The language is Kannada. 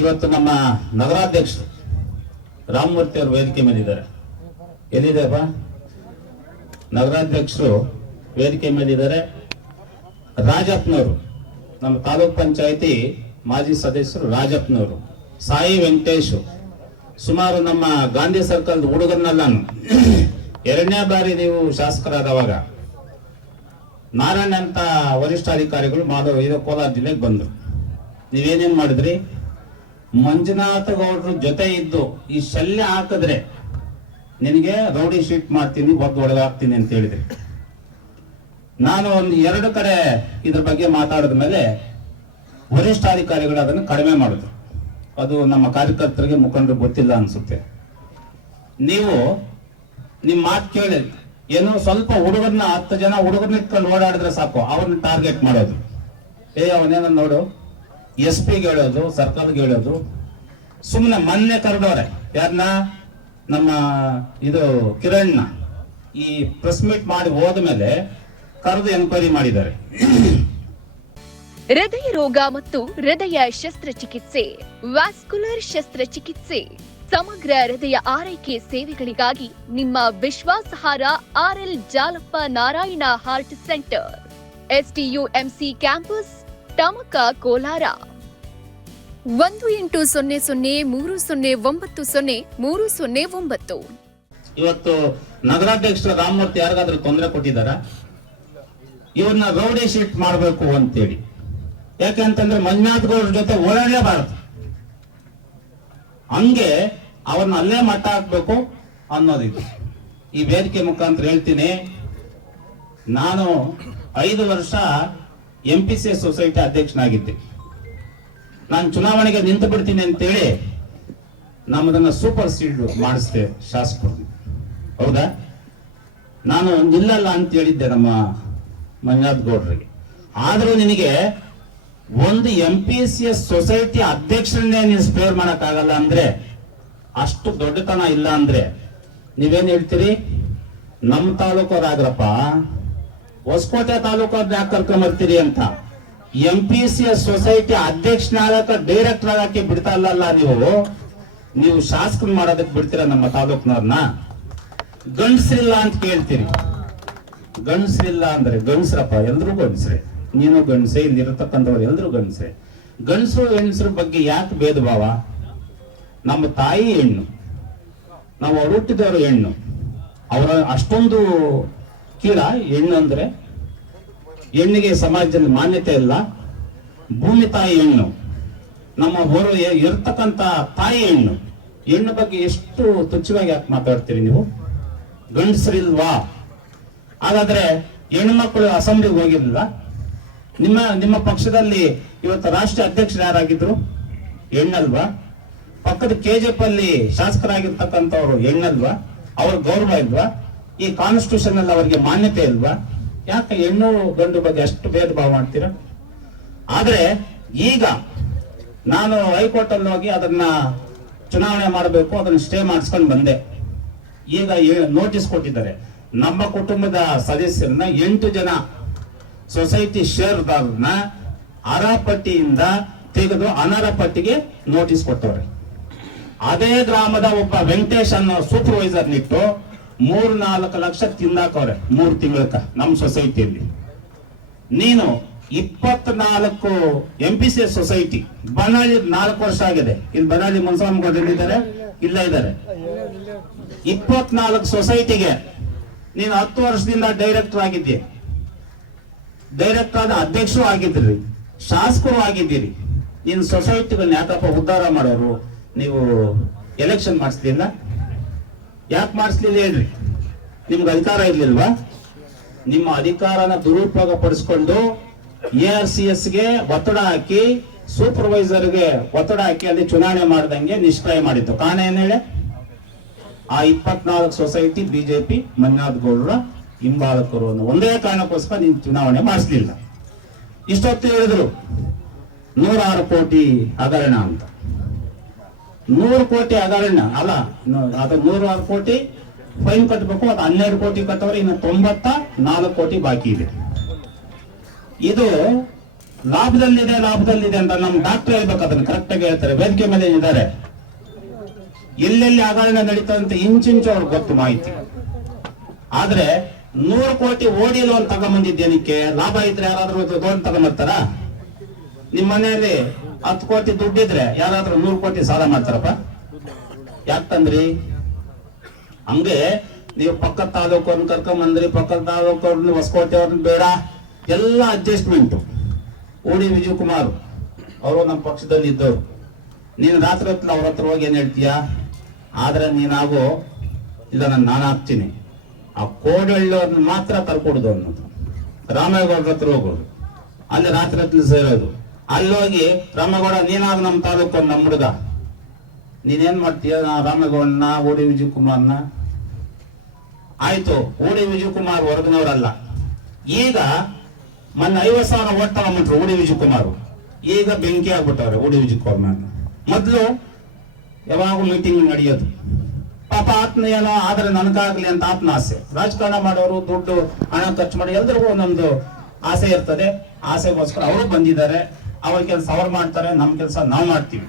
ಇವತ್ತು ನಮ್ಮ ನಗರಾಧ್ಯಕ್ಷರು ರಾಮಮೂರ್ತಿ ಅವರು ವೇದಿಕೆ ಮೇಲಿದ್ದಾರೆ. ಎಲ್ಲಿದೆಪ್ಪ ನಗರಾಧ್ಯಕ್ಷರು ವೇದಿಕೆ ಮೇಲಿದ್ದಾರೆ. ರಾಜಪ್ಪನವರು, ನಮ್ಮ ತಾಲೂಕ್ ಪಂಚಾಯತಿ ಮಾಜಿ ಸದಸ್ಯರು ರಾಜಪ್ಪನವರು, ಸಾಯಿ ವೆಂಕಟೇಶ್, ಸುಮಾರು ನಮ್ಮ ಗಾಂಧಿ ಸರ್ಕಲ್ ಹುಡುಗರನ್ನೆಲ್ಲ ಎರಡನೇ ಬಾರಿ ನೀವು ಶಾಸಕರಾದವಾಗ ನಾರಾಯಣ ಅಂತ ವರಿಷ್ಠಾಧಿಕಾರಿಗಳು ಮಾಧವ ಇದು ಕೋಲಾರ ಜಿಲ್ಲೆಗೆ ಬಂದರು. ನೀವೇನೇನು ಮಾಡಿದ್ರಿ? ಮಂಜುನಾಥ ಗೌಡ್ರ ಜೊತೆ ಇದ್ದು ಈ ಶಲ್ಯ ಹಾಕಿದ್ರೆ ನಿನಗೆ ರೌಡಿ ಶೀಟ್ ಮಾಡ್ತೀನಿ, ಒದ್ದು ಒಳಗಾಗ್ತೀನಿ ಅಂತ ಹೇಳಿದ್ರಿ. ನಾನು ಒಂದು ಎರಡು ಕಡೆ ಇದ್ರ ಬಗ್ಗೆ ಮಾತಾಡಿದ ಮೇಲೆ ವರಿಷ್ಠಾಧಿಕಾರಿಗಳು ಅದನ್ನು ಕಡಿಮೆ ಮಾಡಿದ್ರು. ಅದು ನಮ್ಮ ಕಾರ್ಯಕರ್ತರಿಗೆ ಮುಖಂಡರು ಗೊತ್ತಿಲ್ಲ ಅನ್ಸುತ್ತೆ. ನೀವು ನಿಮ್ ಮಾತು ಕೇಳಿ. ಏನೋ ಸ್ವಲ್ಪ ಹುಡುಗರನ್ನ ಹತ್ತು ಜನ ಹುಡುಗರನ್ನ ಇಟ್ಕೊಂಡು ಓಡಾಡಿದ್ರೆ ಸಾಕು, ಅವ್ರನ್ನ ಟಾರ್ಗೆಟ್ ಮಾಡೋದು. ಏ ಅವನೇನ ನೋಡು? ಎಸ್ ಪಿಗೆ ಹೇಳೋದು ಸರ್ಕಾರಕ್ಕೆ ಹೇಳೋದು ಸುಮ್ಮನೆ ಮೊನ್ನೆ ಕರೆದವ್ರೆ. ಯಾರನ್ನ ನಮ್ಮ ಇದು ಕಿರಣ್ನ. ಈ ಪ್ರೆಸ್ ಮೀಟ್ ಮಾಡಿ ಹೋದ್ಮೇಲೆ ಕರೆದು ಎನ್ಕ್ವೈರಿ ಮಾಡಿದ್ದಾರೆ. ಹೃದಯ ರೋಗ ಮತ್ತು ಹೃದಯ ಶಸ್ತ್ರಚಿಕಿತ್ಸೆ. ವ್ಯಾಸ್ಕುಲರ್ ಶಸ್ತ್ರಚಿಕಿತ್ಸೆ. ಸಮಗ್ರ ಹೃದಯ ಆರೈಕೆ ಸೇವೆಗಳಿಗಾಗಿ ನಿಮ್ಮ ವಿಶ್ವಾಸಾರ್ಹ RL Jalappa Narayana heart centre. STUMC campus Tamaka Kolar. ಒಂದು ಎಂಟು ಸೊನ್ನೆ ಸೊನ್ನೆ ಮೂರು ಸೊನ್ನೆ ಒಂಬತ್ತು ಸೊನ್ನೆ ಮೂರು ಸೊನ್ನೆ ಒಂಬತ್ತು. ಇವತ್ತು ನಗರಾಧ್ಯಕ್ಷ ರಾಮಮೂರ್ತಿ ಯಾರಿಗಾದ್ರೂ ತೊಂದರೆ ಕೊಟ್ಟಿದ್ದಾರ? ಇವ್ರನ್ನ ರೌಡಿ ಶೀಟ್ ಮಾಡಬೇಕು ಅಂತೇಳಿ. ಯಾಕಂತಂದ್ರೆ ಮಂಜುನಾಥ್ ಗೌಡ್ರ ಜೊತೆ ಓಡಾಡಲೇಬಾರದು. ಹಂಗೆ ಅವ್ರನ್ನ ಅಲ್ಲೇ ಮಟ್ಟ ಹಾಕ್ಬೇಕು ಅನ್ನೋದಿದೆ. ಈ ವೇದಿಕೆ ಮುಖಾಂತರ ಹೇಳ್ತೀನಿ. ನಾನು ಐದು ವರ್ಷ ಎಂ ಪಿ ಸಿ ಸೊಸೈಟಿ ಅಧ್ಯಕ್ಷನಾಗಿದ್ದೆ. ನಾನು ಚುನಾವಣೆಗೆ ನಿಂತು ಬಿಡ್ತೀನಿ ಅಂತೇಳಿ ನಮ್ಮದನ್ನ ಸೂಪರ್ ಸೀಡ್ ಮಾಡಿಸ್ದೆ ಶಾಸಕರು. ಹೌದಾ? ನಾನು ನಿಲ್ಲಲ್ಲ ಅಂತ ಹೇಳಿದ್ದೆ ನಮ್ಮ ಮಂಜುನಾಥ್ ಗೌಡ್ರಿಗೆ. ಆದ್ರೂ ನಿನಗೆ ಒಂದು M P C S society ಅಧ್ಯಕ್ಷರನ್ನೇ ನೀನು ಸ್ಪೇರ್ ಮಾಡೋಕ್ಕಾಗಲ್ಲ ಅಂದ್ರೆ ಅಷ್ಟು ದೊಡ್ಡತನ ಇಲ್ಲ ಅಂದ್ರೆ ನೀವೇನ್ ಹೇಳ್ತೀರಿ? ನಮ್ಮ ತಾಲೂಕವ್ರಾಗ್ರಪ್ಪ ಹೊಸಕೋಟೆ ತಾಲೂಕವ್ರನ್ನ ಯಾಕೆ ಕರ್ಕೊಂಬರ್ತೀರಿ ಅಂತ? M P C S society ಅಧ್ಯಕ್ಷನಾಗಕ್ಕೆ director ಆಗಕ್ಕೆ ಬಿಡ್ತಾ ಇಲ್ಲಲ್ಲ ನೀವು? ನೀವು ಶಾಸಕರು ಮಾಡೋದಕ್ಕೆ ಬಿಡ್ತೀರ ನಮ್ಮ ತಾಲೂಕ್ನವ್ರನ್ನ ಗಂಡಸ್ರಿಲ್ಲ ಅಂತ ಕೇಳ್ತೀರಿ. ಗಂಡಸ್ರಿಲ್ಲ ಅಂದ್ರೆ ಗಂಡಸ್ರಪ್ಪ, ಎಲ್ರು ಗಂಡಸ್ರೆ. ನೀನು ಗಂಡಸೆ, ಇಲ್ಲಿರತಕ್ಕಂಥವ್ರು ಎಲ್ರು ಗಂಡಸ್ರೆ. ಗಂಡಸರು ಹೆಣ್ಸ್ರ ಬಗ್ಗೆ ಯಾಕೆ ಭೇದ ಭಾವ? ನಮ್ಮ ತಾಯಿ ಹೆಣ್ಣು. ನಾವು ಅವ್ರು ಹುಟ್ಟಿದವರು ಹೆಣ್ಣು. ಅವರ ಅಷ್ಟೊಂದು ಕೀಳ ಹೆಣ್ಣು ಅಂದ್ರೆ ಹೆಣ್ಣಿಗೆ ಸಮಾಜದಲ್ಲಿ ಮಾನ್ಯತೆ ಇಲ್ಲ. ಭೂಮಿ ತಾಯಿ ಹೆಣ್ಣು. ನಮ್ಮ ಹೊರ ಇರ್ತಕ್ಕಂಥ ತಾಯಿ ಹೆಣ್ಣು. ಹೆಣ್ಣು ಬಗ್ಗೆ ಎಷ್ಟು ತುಚ್ಛವಾಗಿ ಯಾಕೆ ಮಾತಾಡ್ತೀರಿ ನೀವು? ಗಂಡಸ್ರಿಲ್ವಾ? ಹಾಗಾದ್ರೆ ಹೆಣ್ಮಕ್ಳು ಅಸೆಂಬ್ಲಿಗೆ ಹೋಗಿರ್ಲಿಲ್ಲ. ನಿಮ್ಮ ನಿಮ್ಮ ಪಕ್ಷದಲ್ಲಿ ಇವತ್ತು ರಾಷ್ಟ್ರೀಯ ಅಧ್ಯಕ್ಷರು ಯಾರಾಗಿದ್ರು? ಹೆಣ್ಣಲ್ವಾ? ಪಕ್ಕದ ಕೆಜಿಎಫ್ ಅಲ್ಲಿ ಶಾಸಕರಾಗಿರ್ತಕ್ಕಂಥವ್ರು ಹೆಣ್ಣಲ್ವಾ? ಅವ್ರ ಗೌರವ ಇಲ್ವಾ? ಈ ಕಾನ್ಸ್ಟಿಟ್ಯೂಷನ್ ಅಲ್ಲಿ ಅವರಿಗೆ ಮಾನ್ಯತೆ ಇಲ್ವಾ? ಯಾಕೆ ಹೆಣ್ಣು ಗಂಡು ಬಗ್ಗೆ ಅಷ್ಟು ಭೇದ ಭಾವ ಮಾಡ್ತೀರಾ? ಆದ್ರೆ ಈಗ ನಾನು ಹೈಕೋರ್ಟ್ ಅಲ್ಲಿ ಹೋಗಿ ಅದನ್ನ ಚುನಾವಣೆ ಮಾಡಬೇಕು, ಅದನ್ನ ಸ್ಟೇ ಮಾಡಿಸ್ಕೊಂಡು ಬಂದೆ. ಈಗ ನೋಟಿಸ್ ಕೊಟ್ಟಿದ್ದಾರೆ. ನಮ್ಮ ಕುಟುಂಬದ ಸದಸ್ಯರನ್ನ ಎಂಟು ಜನ ಸೊಸೈಟಿ ಶೇರ್ದಾರರನ್ನ ಅರಪಟ್ಟಿಯಿಂದ ತೆಗೆದು ಅನರ್ಹ ಪಟ್ಟಿಗೆ ನೋಟಿಸ್ ಕೊಟ್ಟವ್ರೆ. ಅದೇ ಗ್ರಾಮದ ಒಬ್ಬ ವೆಂಕಟೇಶ್ ಅನ್ನೋ ಸೂಪರ್ವೈಸರ್ ನಿಟ್ಟು ಮೂರ್ ನಾಲ್ಕು ಲಕ್ಷ ತಿಂದಾಕವ್ರೆ, ಮೂರ್ ತಿಂಗಳಕ ನಮ್ಮ ಸೊಸೈಟಿಯಲ್ಲಿ. ನೀನು ಇಪ್ಪತ್ನಾಲ್ಕು M P C society, Banali ನಾಲ್ಕು ವರ್ಷ ಆಗಿದೆ. ಇಲ್ಲಿ ಬನಾಳಿ ಇದ್ದಾರೆ, ಇಲ್ಲ ಇದ್ದಾರೆ. ಇಪ್ಪತ್ನಾಲ್ಕು ಸೊಸೈಟಿಗೆ ನೀನು ಹತ್ತು ವರ್ಷದಿಂದ ಡೈರೆಕ್ಟರ್ ಆಗಿದ್ದೀಯ ಡೈರೆಕ್ಟರ್ ಆದ ಅಧ್ಯಕ್ಷರು ಆಗಿದ್ರಿ ಶಾಸಕರು ಆಗಿದ್ದೀರಿ. ನೀನು ಸೊಸೈಟಿಗಳನ್ನ ಯಾಕಪ್ಪ ಉದ್ಧಾರ ಮಾಡೋರು ನೀವು ಎಲೆಕ್ಷನ್ ಮಾಡಿಸ್ಲಿಲ್ಲ ಯಾಕೆ ಮಾಡಿಸ್ಲಿಲ್ಲ ಹೇಳ್ರಿ? ನಿಮ್ಗೆ ಅಧಿಕಾರ ಇರ್ಲಿಲ್ವಾ? ನಿಮ್ಮ ಅಧಿಕಾರನ ದುರುಪಯೋಗ ಪಡಿಸ್ಕೊಂಡು ಎ ಆರ್ ಸಿ ಎಸ್ಗೆ ಒತ್ತಡ ಹಾಕಿ ಸೂಪರ್ವೈಸರ್ಗೆ ಒತ್ತಡ ಹಾಕಿ ಅಲ್ಲಿ ಚುನಾವಣೆ ಮಾಡ್ದಂಗೆ ನಿಷ್ಕ್ರಯ ಮಾಡಿತ್ತು ಕಾರಣ ಏನ್ ಹೇಳಿ? ಆ ಇಪ್ಪತ್ನಾಲ್ಕು ಸೊಸೈಟಿ ಬಿಜೆಪಿ ಮಂಜುನಾಥ್ ಗೌಡರ ಹಿಂಬಾಲಕರು ಅನ್ನೋ ಒಂದೇ ಕಾರಣಕ್ಕೋಸ್ಕರ ನೀನು ಚುನಾವಣೆ ಮಾಡಿಸ್ಲಿಲ್ಲ. ಇಷ್ಟೊತ್ತು ಹೇಳಿದ್ರು ನೂರಾರು ಕೋಟಿ ಹಗರಣ ಅಂತ. ನೂರು ಕೋಟಿ ಹಗರಣ ಅಲ್ಲ ಅದು ನೂರಾರು ಕೋಟಿ, ಫೈನ್ ಕಟ್ಟಬೇಕು ಅದು ಹನ್ನೆರಡು ಕೋಟಿ ಕಟ್ಟವ್ರೆ ಇನ್ನು ತೊಂಬತ್ತ ನಾಲ್ಕು ಕೋಟಿ ಬಾಕಿ ಇದೆ. ಇದು ಲಾಭದಲ್ಲಿದೆ ಲಾಭದಲ್ಲಿದೆ ಅಂತ ನಮ್ಮ ಡಾಕ್ಟರ್ ಹೇಳ್ಬೇಕು ಅದನ್ನ ಕರೆಕ್ಟ್ ಆಗಿ ಹೇಳ್ತಾರೆ, ವೇದಿಕೆ ಮೇಲೆ ಇದ್ದಾರೆ ಎಲ್ಲೆಲ್ಲಿ ಹಗರಣ ನಡೀತದೆ ಅಂತ ಇಂಚಿಂಚು ಅವ್ರಿಗೆ ಗೊತ್ತು ಮಾಹಿತಿ. ಆದ್ರೆ ನೂರು ಕೋಟಿ ಓಡಿ ಲೋನ್ ತಗೊಂಬಂದಿದ್ದೇನಕ್ಕೆ ಲಾಭ ಇದ್ರೆ ಯಾರಾದ್ರೂ ಲೋನ್ ತಗೊಂಬರ್ತಾರ? ನಿಮ್ಮ ಮನೆಯಲ್ಲಿ ಹತ್ತು ಕೋಟಿ ದುಡ್ಡಿದ್ರೆ ಯಾರಾದ್ರೂ ನೂರು ಕೋಟಿ ಸಾಲ ಮಾಡ್ತಾರಪ್ಪ? ಯಾಕಂದ್ರಿ ಹಂಗೆ ನೀವು ಪಕ್ಕದ ತಾಲೂಕವ್ರನ್ನ ಕರ್ಕೊಂಬಂದ್ರಿ, ಪಕ್ಕದ ತಾಲೂಕವ್ರನ್ನ ಹೊಸಕೋಟೆ ಅವ್ರನ್ನ ಬೇಡ. ಎಲ್ಲ ಅಡ್ಜಸ್ಟ್ಮೆಂಟ್ ಓಡಿ ವಿಜಯ್ ಕುಮಾರ್ ಅವರು ನಮ್ಮ ಪಕ್ಷದಲ್ಲಿ ಇದ್ದವರು. ನೀನು ರಾತ್ರಿ ಹೊತ್ತು ಅವ್ರ ಹತ್ರ ಹೋಗಿ ಏನ್ ಹೇಳ್ತೀಯ? ಆದ್ರೆ ನೀನಾಗೋ ಇಲ್ಲ ನಾನು ನಾನು ಹಾಕ್ತೀನಿ. ಆ ಕೋಡಳ್ಳಿಯವ್ರನ್ನ ಮಾತ್ರ ಕರ್ಕೊಡುದು ಅನ್ನೋದು. ರಾಮೇಗೌಡ್ರ ಹತ್ರ ಹೋಗೋದು. ಅಲ್ಲಿ ರಾತ್ರಿ ಹೊತ್ತು ಸೇರೋದು. ಅಲ್ಲೋಗಿ ರಾಮಗೌಡ ನೀನಾಗ ನಮ್ಮ ತಾಲೂಕು ನಮ್ಮ ಹುಡುಗ ನೀನೇನ್ ಮಾಡ್ತೀಯ? ನಾ ರಾಮೇಗೌಡನ ಓಡಿ ವಿಜಯ್ ಕುಮಾರ್ನ ಆಯ್ತು, ಓಡಿ ವಿಜಯ್ ಕುಮಾರ್ ಹೊರಗಿನವರಲ್ಲ. ಈಗ ಮೊನ್ನೆ ಐವತ್ ಸಾವಿರ ಓಟ್ ತಗೊಂಡ್ಬಿಟ್ರು ಓಡಿ ವಿಜಯ್ ಕುಮಾರ್ ಈಗ ಬೆಂಕಿ ಆಗ್ಬಿಟ್ಟವ್ರೆ ಓಡಿ ವಿಜಯ್ ಕುಮಾರ್ ಮೊದ್ಲು ಯಾವಾಗ ಮೀಟಿಂಗ್ ನಡೆಯೋದು. ಪಾಪ ಆತ್ಮ ಏನೋ ಆದ್ರೆ ನನಗಾಗ್ಲಿ ಅಂತ ಆತ್ಮ ಆಸೆ ರಾಜಕಾರಣ ಮಾಡೋರು, ದುಡ್ಡು, ಹಣ ಖರ್ಚು ಮಾಡಿ ಎಲ್ರಿಗೂ ಒಂದೊಂದು ಆಸೆ ಇರ್ತದೆ. ಆಸೆಗೋಸ್ಕರ ಅವರು ಬಂದಿದ್ದಾರೆ. ಅವ್ರ ಕೆಲಸ ಅವ್ರು ಮಾಡ್ತಾರೆ ನಮ್ಮ ಕೆಲಸ ನಾವು ಮಾಡ್ತೀವಿ.